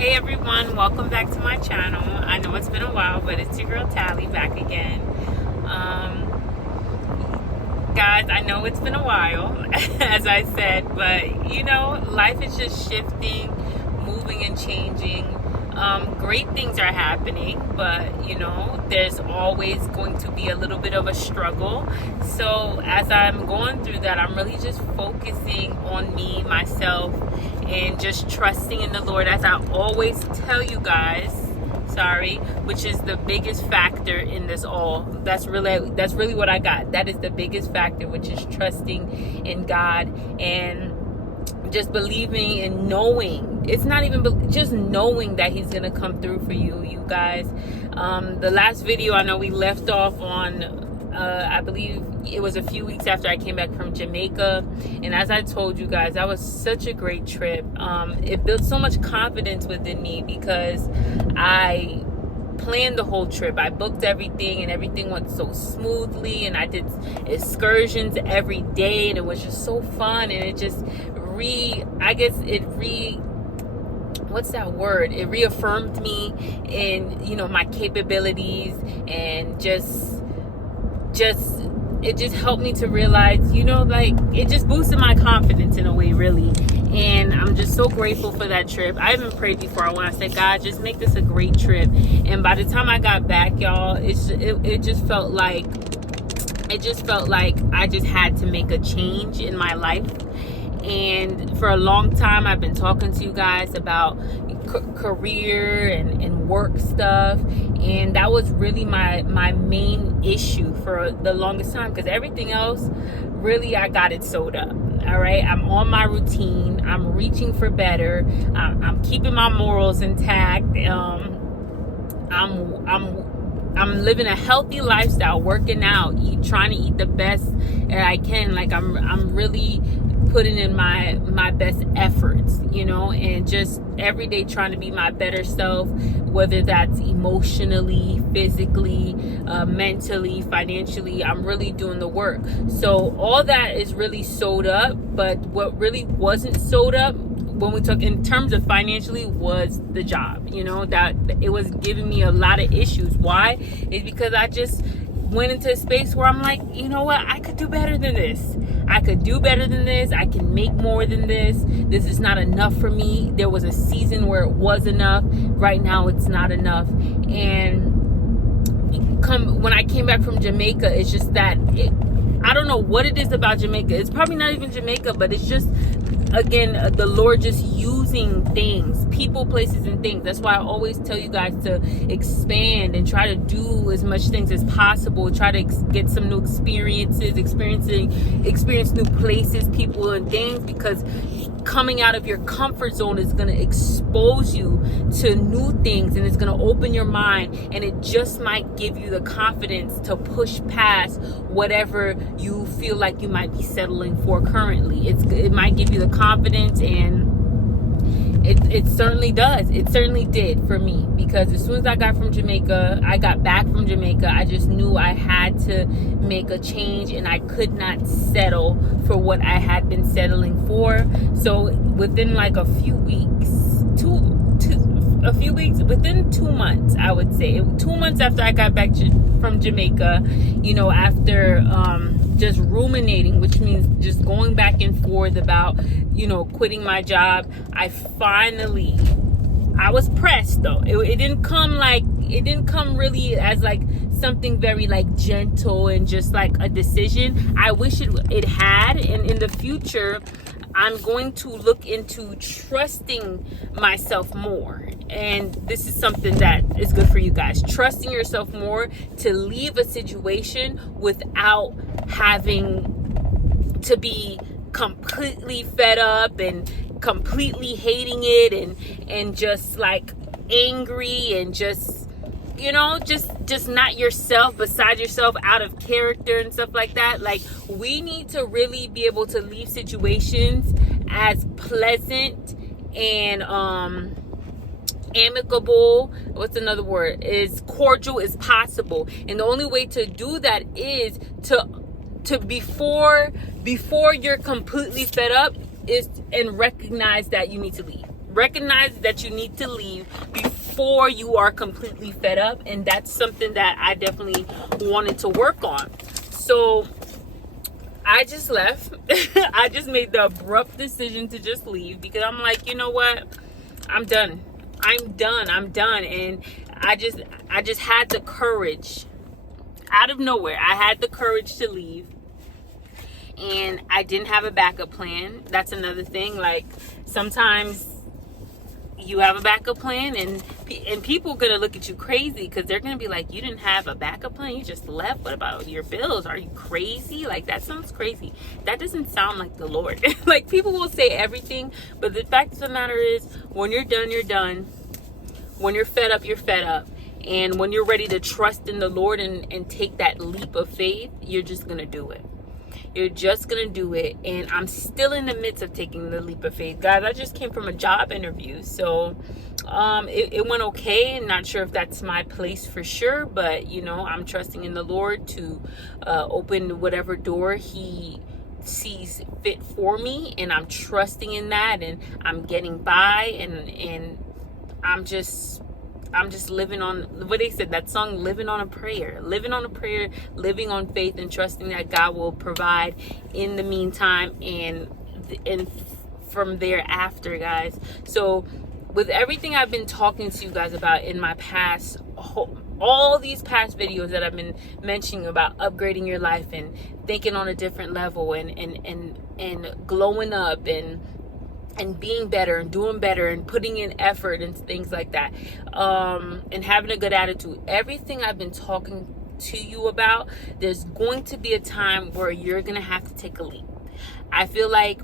Hey everyone, welcome back to my channel. I know it's been a while, but it's your girl Tally back again. Guys, I know it's been a while, as I said, but life is just shifting, moving and changing. Great things are happening, but there's always going to be a little bit of a struggle. So as I'm going through that, I'm really just focusing on me, myself, and just trusting in the Lord, as I always tell you guys, which is the biggest factor in this all. That's really what I got. That is the biggest factor, which is trusting in God and just believing and knowing. It's not even just knowing that He's gonna come through for you guys. The last video, I know we left off on I believe it was a few weeks after I came back from Jamaica, and as I told you guys, that was such a great trip. It built so much confidence within me because I planned the whole trip. I booked everything and everything went so smoothly, and I did excursions every day, and it was just so fun. And it just what's that word? It reaffirmed me in my capabilities, and it just helped me to realize, it just boosted my confidence in a way, really. And I'm just so grateful for that trip. I even prayed before I went. I said, God, just make this a great trip. And by the time I got back, y'all, it just felt like I just had to make a change in my life. And for a long time, I've been talking to you guys about career and work stuff, and that was really my main issue for the longest time, because everything else, really, I got it sewed up. All right, I'm on my routine. I'm reaching for better. I'm keeping my morals intact. I'm living a healthy lifestyle, working out, trying to eat the best that I can. Like I'm really putting in my best efforts, and just every day trying to be my better self, whether that's emotionally, physically, mentally, financially. I'm really doing the work. So all that is really sewed up, but what really wasn't sewed up when we talk in terms of financially was the job. That it was giving me a lot of issues. Why? It's because I just went into a space where I'm like, you know what, I could do better than this. I could do better than this. I can make more than this. This is not enough for me. There was a season where it was enough. Right now it's not enough. And when I came back from Jamaica, it's just that I don't know what it is about Jamaica. It's probably not even Jamaica, but it's just, again, the Lord just using things, people, places, and things. That's why I always tell you guys to expand and try to do as much things as possible. Try to get some new experience new places, people, and things, because coming out of your comfort zone is going to expose you to new things, and it's going to open your mind, and it just might give you the confidence to push past whatever you feel like you might be settling for currently. It might give you the confidence, and it certainly does. It certainly did for me, because as soon as I got back from Jamaica, I just knew I had to make a change, and I could not settle for what I had been settling for. So within like a few weeks, within 2 months, I would say 2 months after I got back from Jamaica, after just ruminating, which means just going back and forth about quitting my job, I was pressed, though. It didn't come really as like something very like gentle and just like a decision. I wish it had. And in the future, I'm going to look into trusting myself more. And this is something that is good for you guys. Trusting yourself more to leave a situation without having to be completely fed up and completely hating it and just like angry and just not yourself, beside yourself, out of character and stuff like that. Like, we need to really be able to leave situations as pleasant and amicable, what's another word, is cordial as possible. And the only way to do that is to before you're completely fed up, is and recognize that you need to leave. recognize that you need to leave before you are completely fed up. And that's something that I definitely wanted to work on. So I just left. I just made the abrupt decision to just leave, because I'm like, you know what? I'm done. And I just had the courage out of nowhere. I had the courage to leave, and I didn't have a backup plan. That's another thing. Like, sometimes you have a backup plan, and people are gonna look at you crazy, because they're gonna be like, you didn't have a backup plan, you just left, what about your bills, are you crazy? Like, that sounds crazy. That doesn't sound like the Lord. Like, people will say everything, but the fact of the matter is, when you're done, you're done. When you're fed up, you're fed up. And when you're ready to trust in the Lord and take that leap of faith, you're just gonna do it. You're just gonna do it. And I'm still in the midst of taking the leap of faith, guys. I just came from a job interview, so it went okay. I'm not sure if that's my place for sure, but you know, I'm trusting in the Lord to open whatever door He sees fit for me, and I'm trusting in that, and I'm getting by, and I'm just living on what they said, that song, living on a prayer, living on faith, and trusting that God will provide in the meantime and from thereafter, guys. So with everything I've been talking to you guys about in my past, all these past videos that I've been mentioning about upgrading your life and thinking on a different level and glowing up and being better and doing better and putting in effort and things like that, and having a good attitude, everything I've been talking to you about, there's going to be a time where you're gonna have to take a leap. I feel like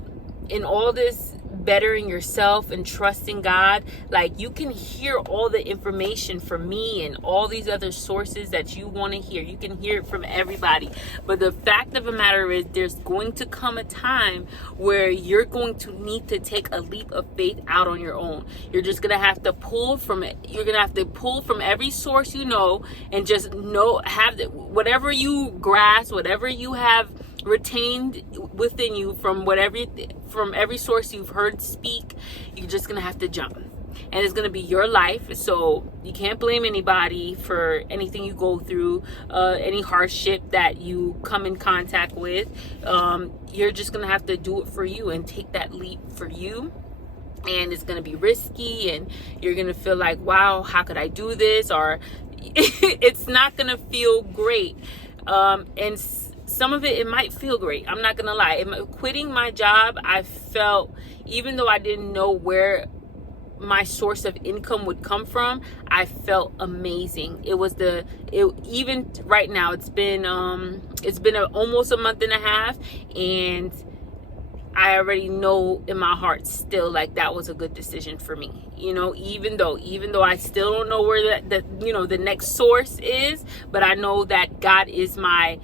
in all this bettering yourself and trusting God, like, you can hear all the information from me and all these other sources that you want to hear. You can hear it from everybody, but the fact of the matter is, there's going to come a time where you're going to need to take a leap of faith out on your own. You're just gonna have to pull from it. You're gonna have to pull from every source you know, and just whatever you grasp, whatever you have retained within you from every source you've heard speak. You're just gonna have to jump, and it's gonna be your life, so you can't blame anybody for anything you go through, any hardship that you come in contact with. You're just gonna have to do it for you and take that leap for you. And it's gonna be risky, and you're gonna feel like, wow, how could I do this? Or it's not gonna feel great, and some of it might feel great. I'm not gonna lie. Quitting my job, I felt, even though I didn't know where my source of income would come from, I felt amazing. Even right now, it's been almost a month and a half, and I already know in my heart still, like, that was a good decision for me. You know, even though I still don't know where the next source is, but I know that God is my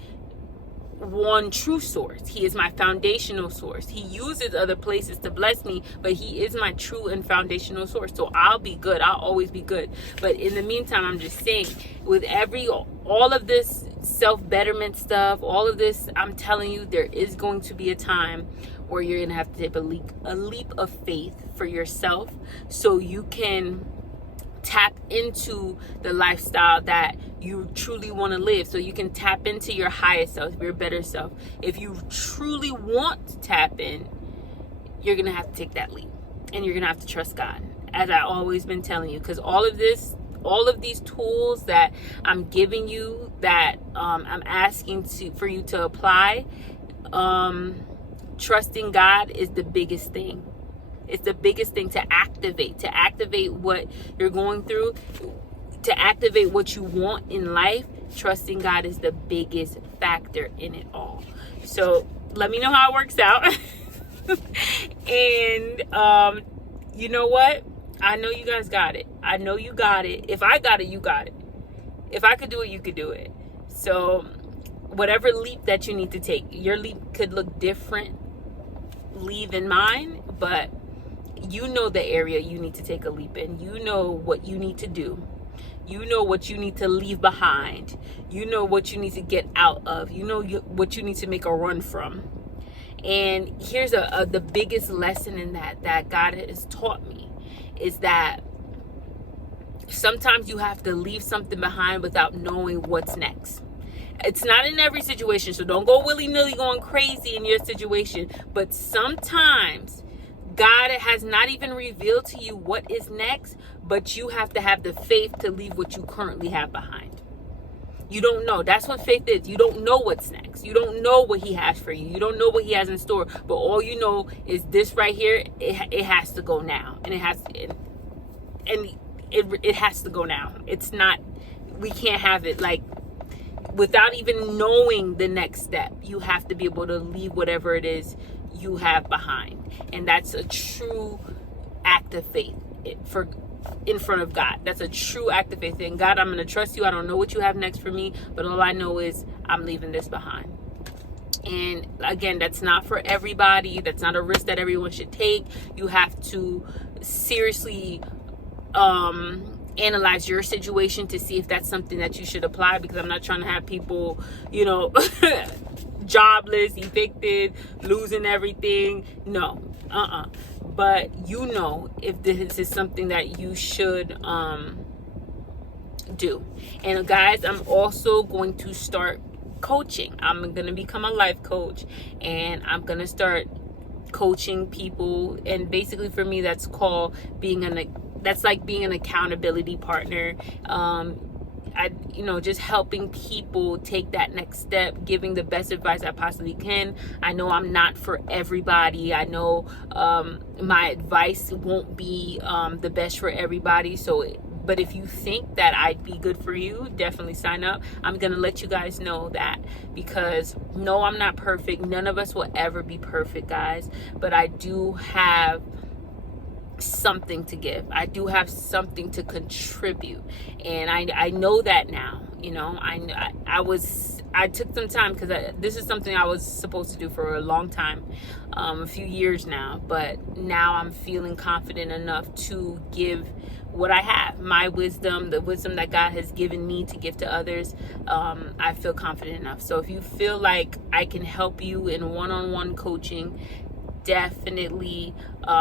one true source. He is my foundational source. He uses other places to bless me, but He is my true and foundational source. So I'll be good. I'll always be good. But in the meantime, I'm just saying, with all of this self-betterment stuff, all of this, I'm telling you, there is going to be a time where you're gonna have to take a leap of faith for yourself, so you can tap into the lifestyle that you truly want to live, so you can tap into your highest self, your better self. If you truly want to tap in, you're gonna have to take that leap, and you're gonna have to trust God, as I always been telling you, because all of these tools that I'm giving you, that I'm asking for you to apply, trusting God is the biggest thing. It's the biggest thing to activate what you're going through, to activate what you want in life. Trusting God is the biggest factor in it all. So let me know how it works out. And you know what? I know you guys got it. I know you got it. If I got it, you got it. If I could do it, you could do it. So whatever leap that you need to take, your leap could look differently than mine, but you know the area you need to take a leap in. You know what you need to do. You know what you need to leave behind. You know what you need to get out of. You know what you need to make a run from. And here's the biggest lesson in that God has taught me, is that sometimes you have to leave something behind without knowing what's next. It's not in every situation, so don't go willy-nilly going crazy in your situation. But sometimes God has not even revealed to you what is next, but you have to have the faith to leave what you currently have behind. You don't know. That's what faith is. You don't know what's next. You don't know what he has for you. You don't know what he has in store. But all you know is this right here. It has to go now, and it has to go now. It's not. We can't have it like without even knowing the next step. You have to be able to leave whatever it is you have behind, and that's a true act of faith in front of God. That's a true act of faith. And God, I'm going to trust you. I don't know what you have next for me, but all I know is I'm leaving this behind. And again, that's not for everybody. That's not a risk that everyone should take. You have to seriously analyze your situation to see if that's something that you should apply, because I'm not trying to have people, jobless, evicted, losing everything. No. But if this is something that you should do. And guys, I'm also going to start coaching. I'm going to become a life coach, and I'm going to start coaching people. And basically for me, that's called that's like being an accountability partner. Just helping people take that next step, giving the best advice I possibly can. I know I'm not for everybody. I know my advice won't be the best for everybody. But if you think that I'd be good for you, definitely sign up. I'm going to let you guys know that, because no, I'm not perfect. None of us will ever be perfect, guys. But I do have something to give. I do have something to contribute, and I know that now. I took some time, because this is something I was supposed to do for a long time, a few years now, but now I'm feeling confident enough to give what I have, my wisdom, the wisdom that God has given me to give to others. I feel confident enough. So if you feel like I can help you in one-on-one coaching, definitely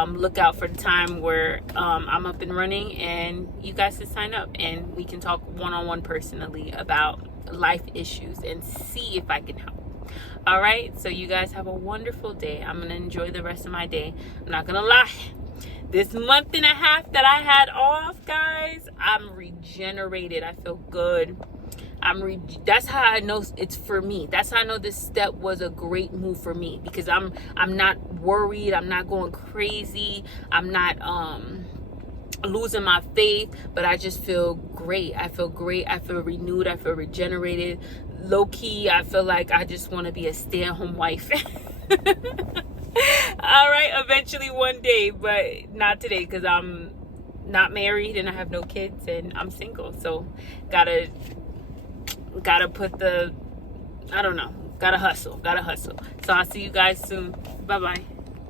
look out for the time where I'm up and running, and you guys can sign up and we can talk one-on-one personally about life issues and see if I can help. All right, so you guys have a wonderful day. I'm gonna enjoy the rest of my day. I'm not gonna lie, this month and a half that I had off, guys, I'm regenerated. I feel good. That's how I know it's for me. That's how I know this step was a great move for me, because I'm not worried. I'm not going crazy. I'm not losing my faith, but I just feel great. I feel great. I feel renewed. I feel regenerated. Low key, I feel like I just want to be a stay-at-home wife. All right, eventually one day, but not today, because I'm not married and I have no kids and I'm single. So gotta put gotta hustle. So I'll see you guys soon. Bye-bye.